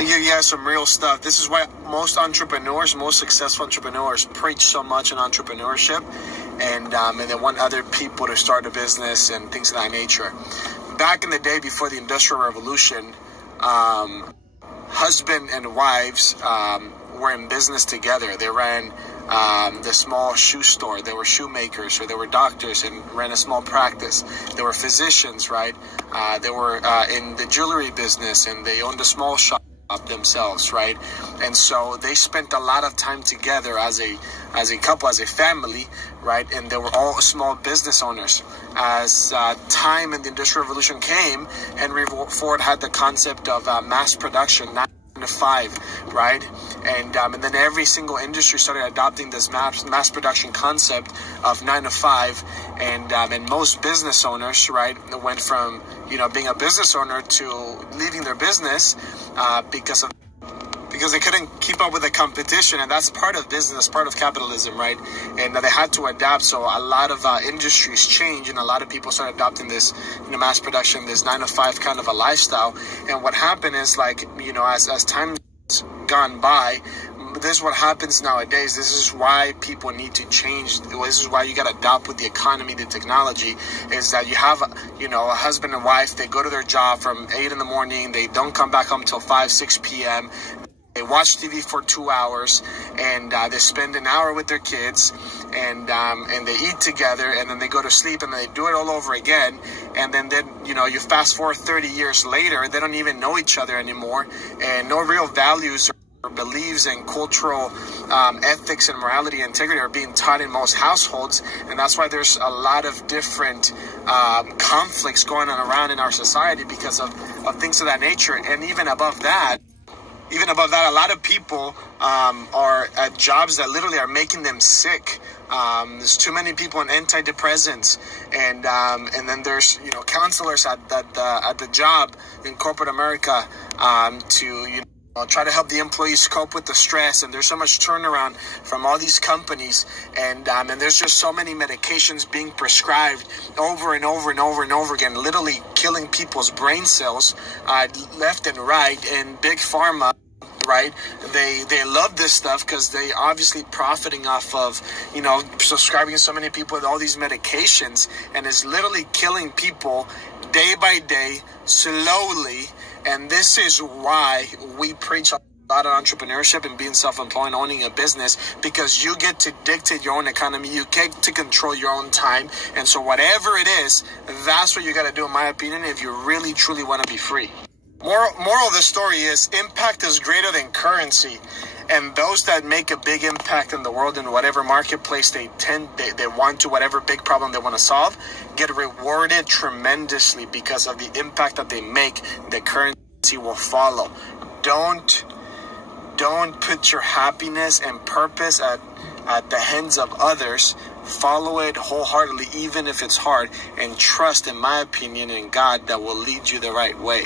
me give you guys some real stuff. This is why most successful entrepreneurs preach so much in entrepreneurship, and they want other people to start a business and things of that nature. Back in the day before the Industrial Revolution, husband and wives were in business together. They ran the small shoe store. They were shoemakers, or they were doctors and ran a small practice. They were physicians, right? They were in the jewelry business, and they owned a small shop themselves, right? And so they spent a lot of time together as a couple, as a family, right? And they were all small business owners. As time in the Industrial Revolution came, Henry Ford had the concept of mass production, 9 to 5, right? And then every single industry started adopting this mass production concept of 9 to 5, and most business owners, right, went from being a business owner to leaving their business because they couldn't keep up with the competition. And that's part of business, part of capitalism, right? And they had to adapt. So a lot of industries change, and a lot of people started adopting this mass production, this 9 to 5 kind of a lifestyle. And what happened is, like, as time's gone by, this is what happens nowadays. This is why people need to change. This is why you got to adapt with the economy, the technology, is that you have, a husband and wife. They go to their job from 8 in the morning. They don't come back home till 5, 6 p.m. They watch TV for 2 hours, and they spend an hour with their kids, and they eat together, and then they go to sleep, and they do it all over again. And then you fast forward 30 years later, they don't even know each other anymore, and no real values or beliefs and cultural ethics and morality and integrity are being taught in most households. And that's why there's a lot of different conflicts going on around in our society because of things of that nature. And even above that, a lot of people are at jobs that literally are making them sick. There's too many people on antidepressants, and then there's counselors at the job in corporate America to try to help the employees cope with the stress. And there's so much turnaround from all these companies, and there's just so many medications being prescribed over and over and over and over again, literally killing people's brain cells left and right. And big pharma, right, they love this stuff because they obviously profiting off of subscribing so many people with all these medications, and is literally killing people day by day, slowly. And this is why we preach a lot of entrepreneurship and being self-employed, owning a business, because you get to dictate your own economy. You get to control your own time. And so whatever it is, that's what you got to do, in my opinion, if you really, truly want to be free. Moral of the story is impact is greater than currency. And those that make a big impact in the world, in whatever marketplace they want to, whatever big problem they want to solve, get rewarded tremendously because of the impact that they make. The currency will follow. Don't put your happiness and purpose at the hands of others. Follow it wholeheartedly, even if it's hard, and trust, in my opinion, in God that will lead you the right way.